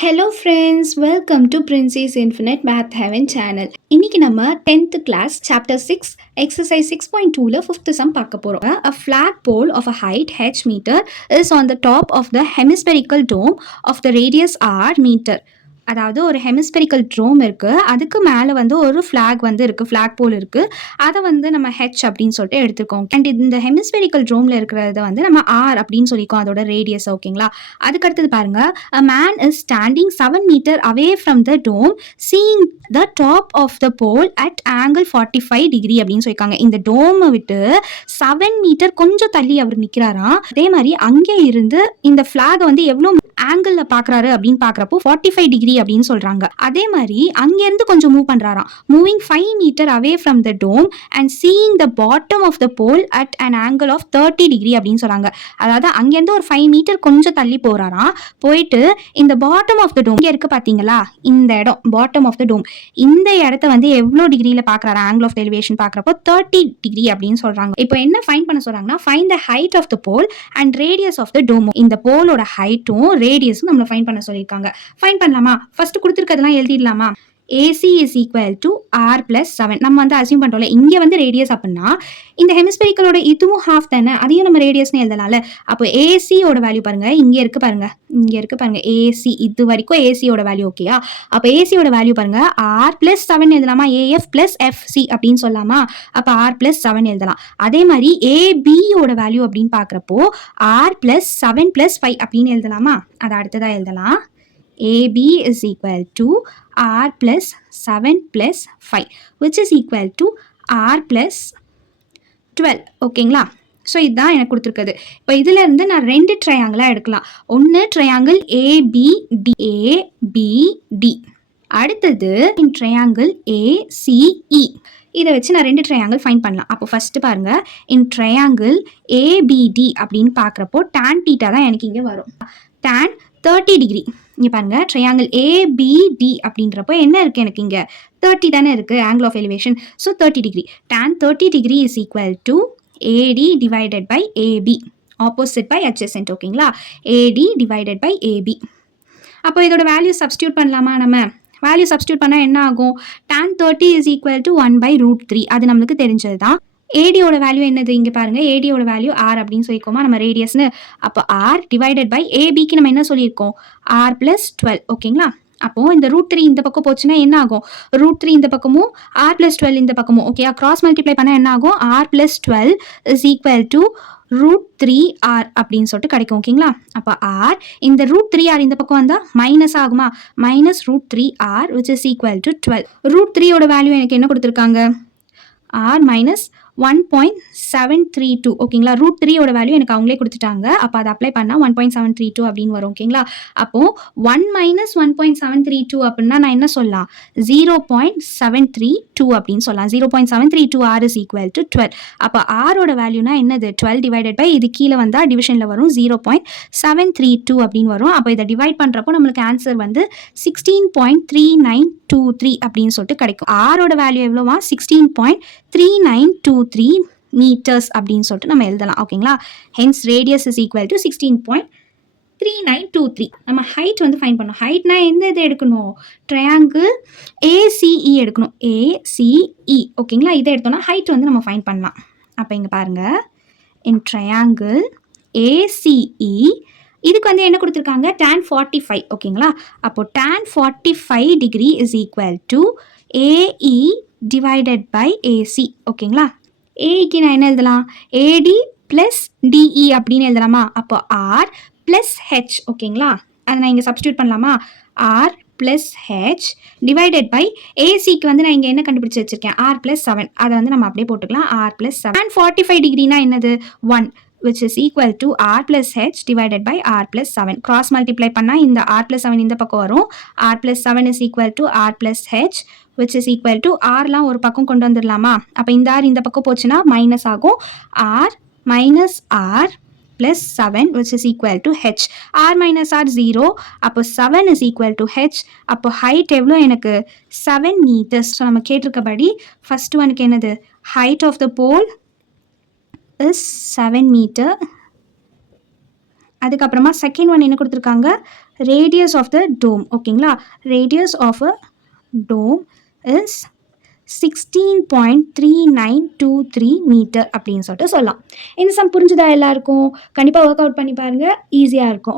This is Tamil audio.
Hello friends, welcome to Princy's infinite math heaven channel. இன்னைக்கு நம்ம 10th கிளாஸ் சாப்டர் 6 எக்ஸசைஸ் 6.2ல 5th சம் பார்க்க போகிறோம். A flagpole of a height h meter is on the top of the hemispherical dome of the radius r meter. அதாவது ஒரு ஹெமிஸ்பெரிக்கல் ட்ரோம் இருக்குது, அதுக்கு மேலே வந்து ஒரு ஃப்ளாக் வந்து இருக்குது, ஃப்ளாக் போல் இருக்குது. அதை வந்து நம்ம ஹெச் அப்படின்னு சொல்லிட்டு எடுத்துருக்கோம். அண்ட் இந்த ஹெமிஸ்பெரிக்கல் ட்ரோமில் இருக்கிறத வந்து நம்ம ஆர் அப்படின்னு சொல்லிக்கோம், அதோட ரேடியஸ். ஓகேங்களா? அதுக்கு அடுத்தது பாருங்க, a man is standing 7 meter away from the dome seeing the top of the pole at angle 45 degree அப்படின்னு சொல்லியிருக்காங்க. இந்த டோமை விட்டு 7 மீட்டர் கொஞ்சம் தள்ளி அவர் நிற்கிறாராம். அதே மாதிரி அங்கே இருந்து இந்த ஃப்ளாகை வந்து எவ்வளோ ஆங்கிளில் பார்க்குறாரு அப்படின்னு பார்க்குறப்போ 45 டிகிரி அப்படின்னு சொல்கிறாங்க. அதே மாதிரி அங்கேருந்து கொஞ்சம் மூவ் பண்ணுறாராம், moving 5 metre away from the dome and seeing the bottom of the pole at an angle of 30 degree அப்படின்னு சொல்கிறாங்க. அதாவது அங்கேருந்து ஒரு 5 மீட்டர் கொஞ்சம் தள்ளி போகிறாராம். போயிட்டு இந்த பாட்டம் ஆஃப் த டோம் இங்கே இருக்குது பார்த்தீங்களா, இந்த இடம் பாட்டம் ஆஃப் த டோம், இந்த இடத்த வந்து எவ்வளோ டிகிரியில் பார்க்குறாரு, ஆங்கிள் ஆஃப் எலிவேஷன் பார்க்குறப்போ 30 டிகிரி அப்படின்னு சொல்கிறாங்க. இப்போ என்ன ஃபைண்ட் பண்ண சொல்கிறாங்கன்னா, find the height of the pole and radius of the dome. இந்த போலோட ஹைட்டும் ரேடியஸும் நம்மளை ஃபைண்ட் பண்ண சொல்லியிருக்காங்க. ஃபைண்ட் பண்ணலாமா? First கொடுத்துருக்கிறதுலாம் எழுதிடலாமா? AC is equal to R plus 7. நம்ம வந்து அசியூம் பண்ணுறோம்ல, இங்கே வந்து ரேடியஸ் அப்படின்னா இந்த ஹெமிஸ்பெரிக்கலோட இதுவும் ஹாஃப் தானே, அதையும் நம்ம ரேடியஸ்னு எழுதலாம்ல. அப்போ ஏசியோட வேல்யூ பாருங்க, இங்கே இருக்கு பாருங்க, இங்கே இருக்கு பாருங்க ஏசி, இது வரைக்கும் ஏசியோட வேல்யூ. ஓகேயா? அப்போ ஏசியோட வேல்யூ பாருங்க, R plus 7 எழுதலாமா, AF plus FC அப்படின்னு சொல்லலாமா? அப்போ R plus 7 எழுதலாம். அதே மாதிரி ஏபியோட வேல்யூ அப்படின்னு பார்க்குறப்போ R plus 7 plus 5 அப்படின்னு எழுதலாமா? அதை அடுத்ததாக எழுதலாம். AB is equal to R plus 7 plus 5 which is equal to R plus 12. ஓகேங்களா? ஸோ இதுதான் எனக்கு கொடுத்துருக்குது. இப்போ இதில் இருந்து நான் 2 ட்ரையாங்கிளாக எடுக்கலாம். ஒன்று ட்ரையாங்கிள் ABD, ABD. அடுத்தது ட்ரையாங்கிள் ACE. இதை வச்சு நான் 2 ட்ரையாங்கிள் ஃபைண்ட் பண்ணலாம். அப்போ ஃபஸ்ட்டு பாருங்கள், இன் ட்ரையாங்கிள் ABD அப்படின்னு பார்க்குறப்போ tan தீட்டா தான் எனக்கு இங்கே வரும். tan 30 degree. இங்கே பாருங்கள், ட்ரையாங்கிள் ABD அப்படின்றப்போ என்ன இருக்குது, எனக்கு இங்கே 30 தானே இருக்குது angle of elevation. So 30 degree. tan 30 degree is equal to AD divided by AB, opposite by adjacent. ஓகேங்களா? AD divided by AB. அப்போ இதோட வேல்யூ சப்ஸ்டியூட் பண்ணலாமா? நம்ம வேல்யூ சப்ஸ்டியூட் பண்ணால் என்ன ஆகும்? tan 30 is equal to 1/√3. அது நம்மளுக்கு தெரிஞ்சது தான். ஏடியோட வேல்யூ என்னது, இங்கே பாருங்கள், ஏடியோட வேல்யூ ஆர் அப்படின்னு சொல்லிக்கோமா, நம்ம ரேடியஸ்னு. அப்போ ஆர் டிவைடட் பை ஏபிக்கு நம்ம என்ன சொல்லியிருக்கோம், ஆர் பிளஸ் 12. ஓகேங்களா? அப்போது இந்த √3 இந்த பக்கம் போச்சுன்னா என்ன ஆகும், √3 இந்த பக்கமும் ஆர் பிளஸ் 12 இந்த பக்கமும். ஓகே, கிராஸ் மல்டிப்ளை பண்ணால் என்ன ஆகும், r plus 12 is equal to √3r அப்படின்னு சொல்லிட்டு கிடைக்கும். ஓகேங்களா? அப்போ ஆர் இந்த √3r இந்த பக்கம் வந்தால் மைனஸ் ஆகுமா, minus √3r which is equal to 12. √3யோட வேல்யூ எனக்கு என்ன கொடுத்துருக்காங்க, ஆர் மைனஸ் 1.732. ஓகேங்களா? √3யோட வேல்யூ எனக்கு அவங்களே கொடுத்துட்டாங்க. அப்போ அதை அப்ளை பண்ணால் 1.732 அப்படின்னு வரும். ஓகேங்களா? அப்போது 1 மைனஸ் 1.732 அப்படின்னா நான் என்ன சொல்லலாம், 0.732 அப்படின்னு சொல்லலாம். 0.732 ஆர் இஸ் ஈக்குவல் டு 12. அப்போ ஆரோட வேல்யூனா என்னது, 12 டிவைடட் பை இது கீழே வந்தால் டிவிஷனில் வரும், 0.732 அப்படின்னு வரும். அப்போ இதை டிவைட் பண்ணுறப்போ நம்மளுக்கு ஆன்சர் வந்து 16.3923 அப்படின்னு சொல்லிட்டு கிடைக்கும். ஆரோட வேல்யூ எவ்வளோவா, 16.3923 மீட்டர்ஸ் அப்படின்னு சொல்லிட்டு நம்ம எழுதலாம். ஓகேங்களா? Hence radius is equal to 16.3923. நம்ம ஹைட் வந்து ஃபைண்ட் பண்ணோம். ஹைட்னா எந்த இதை எடுக்கணும், ட்ரையாங்கிள் ACE எடுக்கணும், ACE. ஓகேங்களா? இதை எடுத்தோம்னா ஹைட் வந்து நம்ம ஃபைண்ட் பண்ணலாம். அப்போ இங்கே பாருங்கள், இன் ட்ரையாங்கிள் ACE இதுக்கு வந்து என்ன கொடுத்துருக்காங்க, tan 45. ஓகேங்களா? அப்போ tan 45 டிகிரி is equal to AE divided by AC. ஓகேங்களா? ஏக்கு நான் என்ன எழுதலாம், AD ப்ளஸ் DE அப்படின்னு எழுதலாமா? அப்போ R ப்ளஸ் H. ஓகேங்களா? அதை நான் இங்கே சப்ஸ்டியூட் பண்ணலாமா, R plus H divided by ஏசிக்கு வந்து நான் இங்கே என்ன கண்டுபிடிச்சி வச்சுருக்கேன், R ப்ளஸ் 7. அதை வந்து நம்ம அப்படியே போட்டுக்கலாம், R ப்ளஸ் 7. tan 45 டிகிரினா என்னது, 1 which is equal to R plus H divided by R plus 7. Cross multiply பண்ணால் இந்த R plus 7 இந்த பக்கம் வரும். R plus 7 is equal to R plus H which is equal to Rலாம் ஒரு பக்கம் கொண்டு வந்துடலாமா? அப்போ இந்த R இந்த பக்கம் போச்சுன்னா மைனஸ் ஆகும். R minus R plus 7 which is equal to H. R minus R 0. அப்போ 7 is equal to H. அப்போ height எவ்வளோ எனக்கு, 7 meters. ஸோ நம்ம கேட்டிருக்கபடி ஃபர்ஸ்ட் ஒனுக்கு என்னது, height of the pole is 7 meter. அதுக்கப்புறமா செகண்ட் ஒன் என்ன கொடுத்துருக்காங்க, ரேடியஸ் ஆஃப் த டோம் ஓகேங்களா. Radius of a dome is 16.3923 meter அப்படின்னு சொல்லிட்டு சொல்லலாம். இந்த சம் புரிஞ்சுதா எல்லாருக்கும்? கண்டிப்பாக ஒர்க் அவுட் பண்ணி பாருங்கள், ஈஸியாக இருக்கும்.